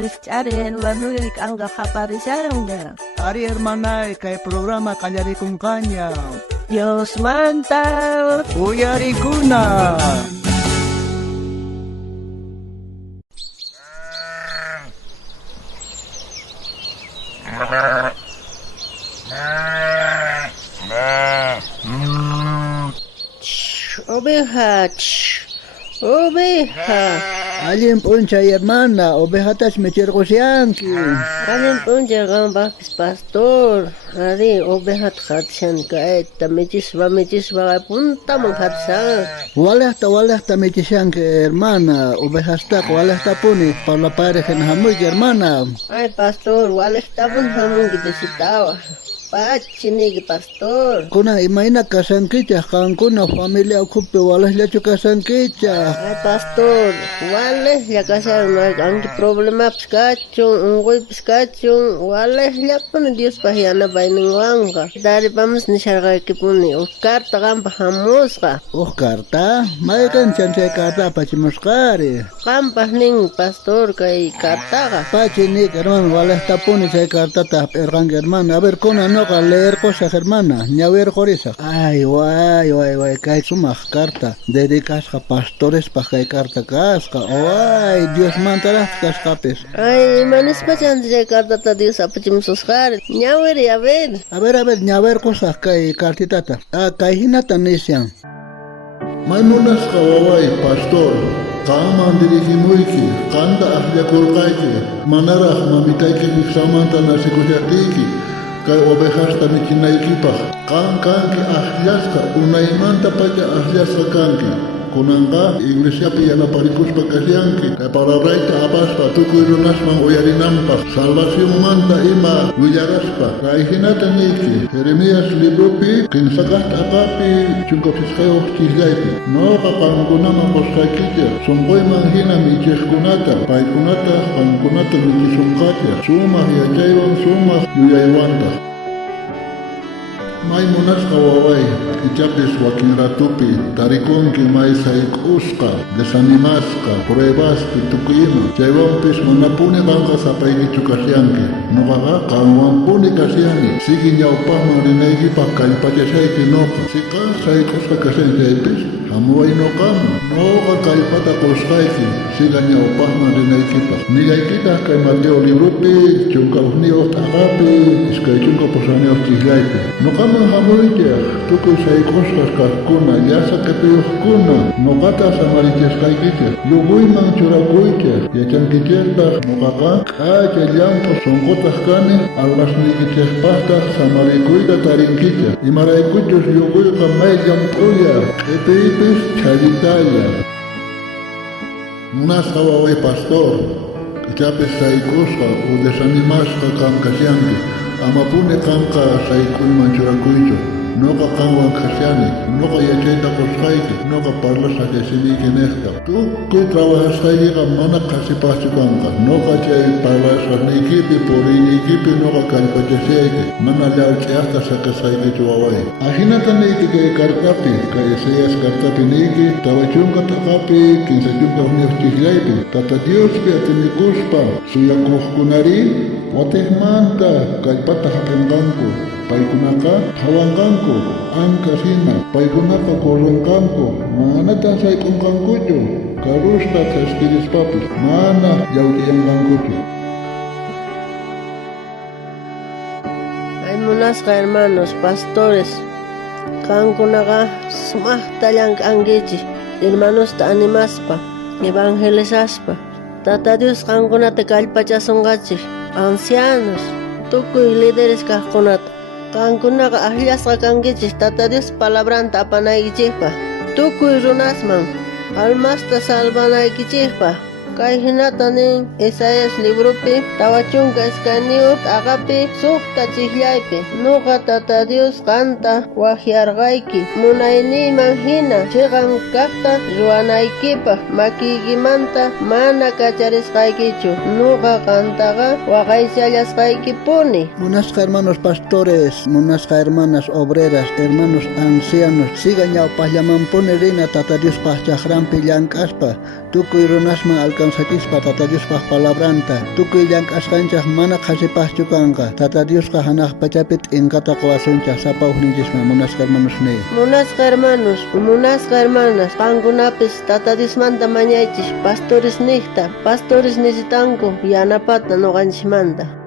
Richaren, Manuel, Anga Japarizaron. Ari hermana, kay programa kanyari kung kanya. Dios manta. Uyari kuna. Oveja, oveja. Alin puncha hermana, ovejatas mechergosianki. Alin puncha gambas pastor. Ari oveja tjatsan kaeta mechisva punta monghatsan. Walasta mechisianki hermana, ovejasta walasta puni para la pareja nahamuy hermana. Ay pastor, walesta punta mongitesitawa. Pachinigi pastor. Kuna imaina kasankicha, kankuna familia okupe walas lecho kasankicha. Ay pastor, wales ya kasaron angi problema pskachun, ungui pskachun, wales ya pone Dios pahiana bainingwanga. Dari vamos ni sharga kipuni, karta gampa hamusga. Karta, maikan chanchay karta pachimuskari. Gampa ning pastor kay kartaga. Pachinik hermano, walas tapuni chay karta tap ergang hermano. A ver, kuna no a leer cosas hermana, ni a ver jorisa. Ay, guay, kay sumaj carta. Dedicas a pastores pa kay carta casca. Ay, Dios mantarás cascapes. Ay, manis pa chay karta ta Dios apachimususgar. Ñaweri, a ver. A ver, ni a ver cosas kay cartitata. Kay hinata nisian. Maymunas kawaway, pastor. Kaman dirigimuyki, kanda ahyakurqayki, manaraq mamitayki samanta nasikusyatiki. Kay ovejasta michinaykipaq kanki ahllasta unaymanta pacha ahllasta kanki kunanqa iglesiapi yanaparikuspa kasyanki kay pararayta apaspa tukuy runasman uyarinanpaq salvacionmanta ima willaraspa kay hinata niyki Jeremías librupi kinsaqasta aqapi chunkapsisqayuq chillaypi noqa qankunaman qusqaykicha sunquyman hina michiqkunata paykunata qankunata michisunqacha sumaq yachaywan sumaq yuyaywanta. May munasqa waway, ichapis wakin ratupi, tarikunki may sayk'usqa, desanimasqa, pruebaspi tukuyman, chaywanpis manapuni qanqa sapaykichu kasyanki, nuqaqa qanwanpuni kasyani, sigi ñawpaqman rinaykipaq kallpachashayki nuqa, si qan sayk'usqa kasyanchaypis, hamuway nuqaman, nuqa kallpata qusqayki, siga ñawpaqman rinaykipaq, nillaykitaq kay Mateo librupi, chunkawqniyuq t'aqapi, iskay chunkapusaniyuq chillaypi, nuqaman hamuycha, tukuy sayk'usqas kaqkuna, llasa qipiyuqkuna, nuqata samarichasqaykicha, yuguyman churakuycha, yachankichastaj nuqaqa k'acha llampu sunqutaq kani, almasnikichasqpaqtaq samarikuyta tarinkicha, imaraykuchus yuguyqa may llamp'uya, q'ipiypis challitalla. Munasqa waway pastor, ichapis sayk'usqa u desanimasqa kankasyanki, amapuni kanqa sayk'uyman churakuychu, nuqa qanwan kasyani, nuqa yachayta qusqayki, nuqa parlasqa kaysiniyki niqta. Tukuy trabajasqaykiqa mana qasipaqchu kanqa, nuqa chay parlasqaniykipi, puriniykipi nuqa kallpachashayki, mana llawch'iyaqta saqisqaykichu waway. Ahinata niyki kay kartapi, kay Isaías kartapi niyki, tawa chunka t'aqapi, kinsa chunka uniyuq chiklaypi, tata Diospi atinikuspa, suyakuqkunari, watihmanta kallpata hapinqanku, paykunaqa hawanqanku, ankas hina, paykunaqa korranqanku, manata sayk'unqankuchu, karusta kaskirispapis, mana llawchiyanqankuchu. Ay munasqa hermanos, pastores, kankunaqa sumaqta llank'ankichis, hermanosta animaspa, evangelizaspa, Tata Dios kankunata kallpachasunqachik, ancianos, tukuy líderes kaqkunata, kankunaqa ahllasqa kankichis Tata Dios palabranta apanaykichikpaq, tukuy runasman almasta salvanaykichikpaq. Kay hinata nin Isaías librupi tawachunka iskaniyuq t'aqapi suqta chiklaypi, nuqa Tata Dios qanta wahyarqayki, munayniyman hina chiqan kaqta ruwanaykipaq, makiykimanta mana kacharisqaykichu, nuqa qantaqa waqaychallasqaykipuni. Munasqa hermanos pastores, munasqa hermanas obreras, hermanos ancianos, siga ñawpaqllamanpuni rina Tata Dios paqchaqranpi llank'aspa, tukuy runasman alcanzachispa Tata Diospaq palabranta tukuy llank'asqanchaq mana qhasipaqchu kanqa Tata Diosqa hanaq pachapit inkata quwasunchaq sapa hukninchisman munasqa hermanos ne. Munasqa hermanos, munasqa hermanas, qankunapis Tata Diosmanta mañaychis pastores niqta, pastores nisitanku yanapata nuqanchikmanta.